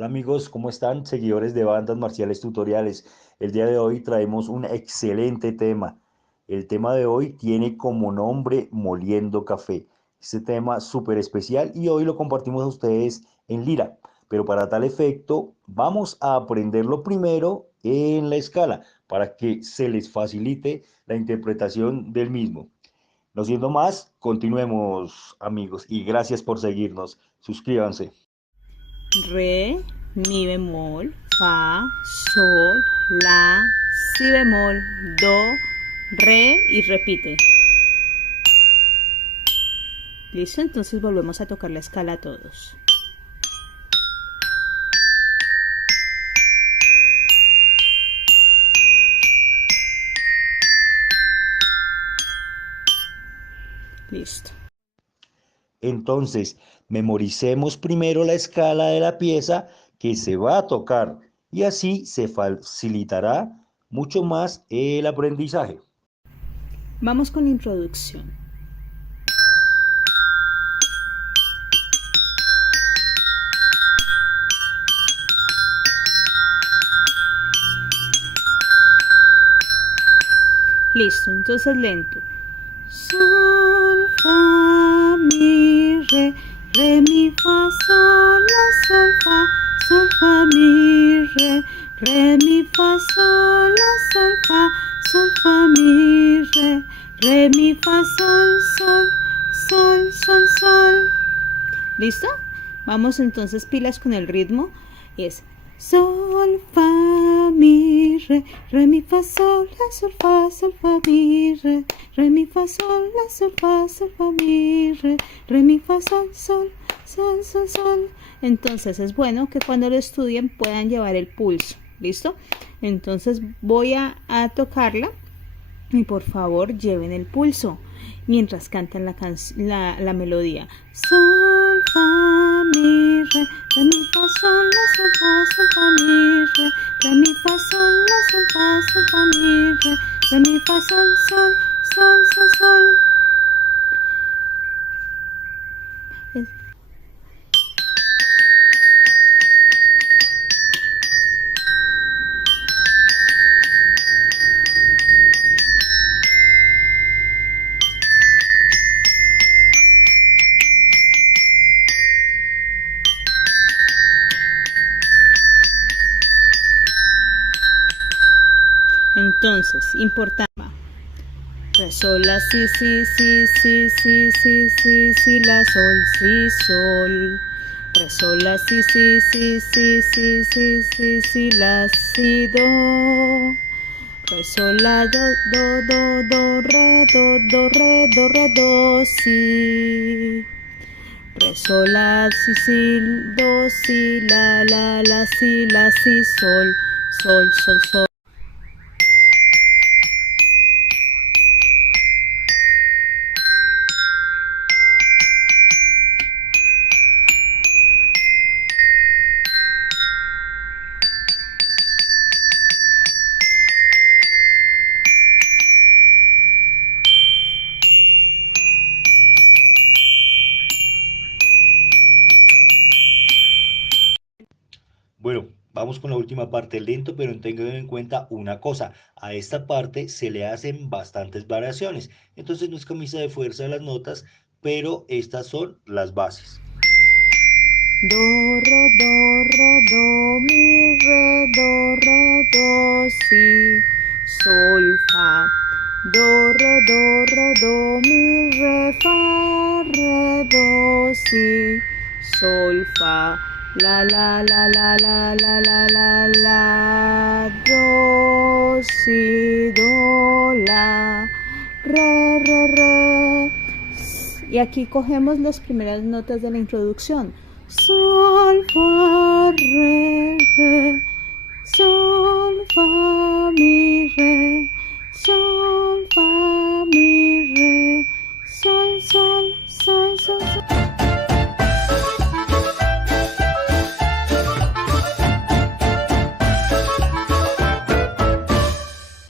Hola amigos, ¿cómo están? Seguidores de bandas marciales tutoriales. El día de hoy traemos un excelente tema. El tema de hoy tiene como nombre Moliendo Café. Este tema súper especial y hoy lo compartimos a ustedes en Lira. Pero para tal efecto, vamos a aprenderlo primero en la escala para que se les facilite la interpretación del mismo. No siendo más, continuemos amigos y gracias por seguirnos. Suscríbanse. Re, mi bemol, fa, sol, la, si bemol, do, re y repite. ¿Listo? Entonces volvemos a tocar la escala todos. Listo. Entonces, memoricemos primero la escala de la pieza que se va a tocar y así se facilitará mucho más el aprendizaje. Vamos con la introducción. Listo, entonces lento. Sol, fa, mi, re, mi, fa, sol, la, sol, fa, mi, re, mi, fa, sol, la, sol, fa, mi, re, mi, fa, sol. ¿Listo? Vamos entonces pilas con el ritmo. Es sol, fa, mi, re, mi, fa, sol, la, sol, fa, mi, re, mi, fa, sol, la, sol, fa, mi, re, mi, fa, sol. Entonces es bueno que cuando lo estudien puedan llevar el pulso. ¿Listo? Entonces voy a tocarla y por favor lleven el pulso mientras cantan la melodía. Sol, fa, mi, re, mi, fa, sol, la, sol, fa, mi, re, mi, fa, sol, la, sol, fa, mi, re, mi, fa, sol. Entonces, importante. Re, sol, la, si, la, sol, si, sol. Re, sol, la, si, la, si, do. Re, sol, la, do, re, do, si. Re, sol, la, si, do, si, la, si, sol. Bueno, vamos con la última parte, lento, pero tengan en cuenta una cosa, a esta parte se le hacen bastantes variaciones, entonces no es camisa de fuerza de las notas, pero estas son las bases. Do, mi, do, si, sol, fa. Do, mi, fa, do, si, sol, fa. La, do, si, do, la, re. Y aquí cogemos las primeras notas de la introducción. Sol, fa, re, sol, fa, mi, re, sol, fa,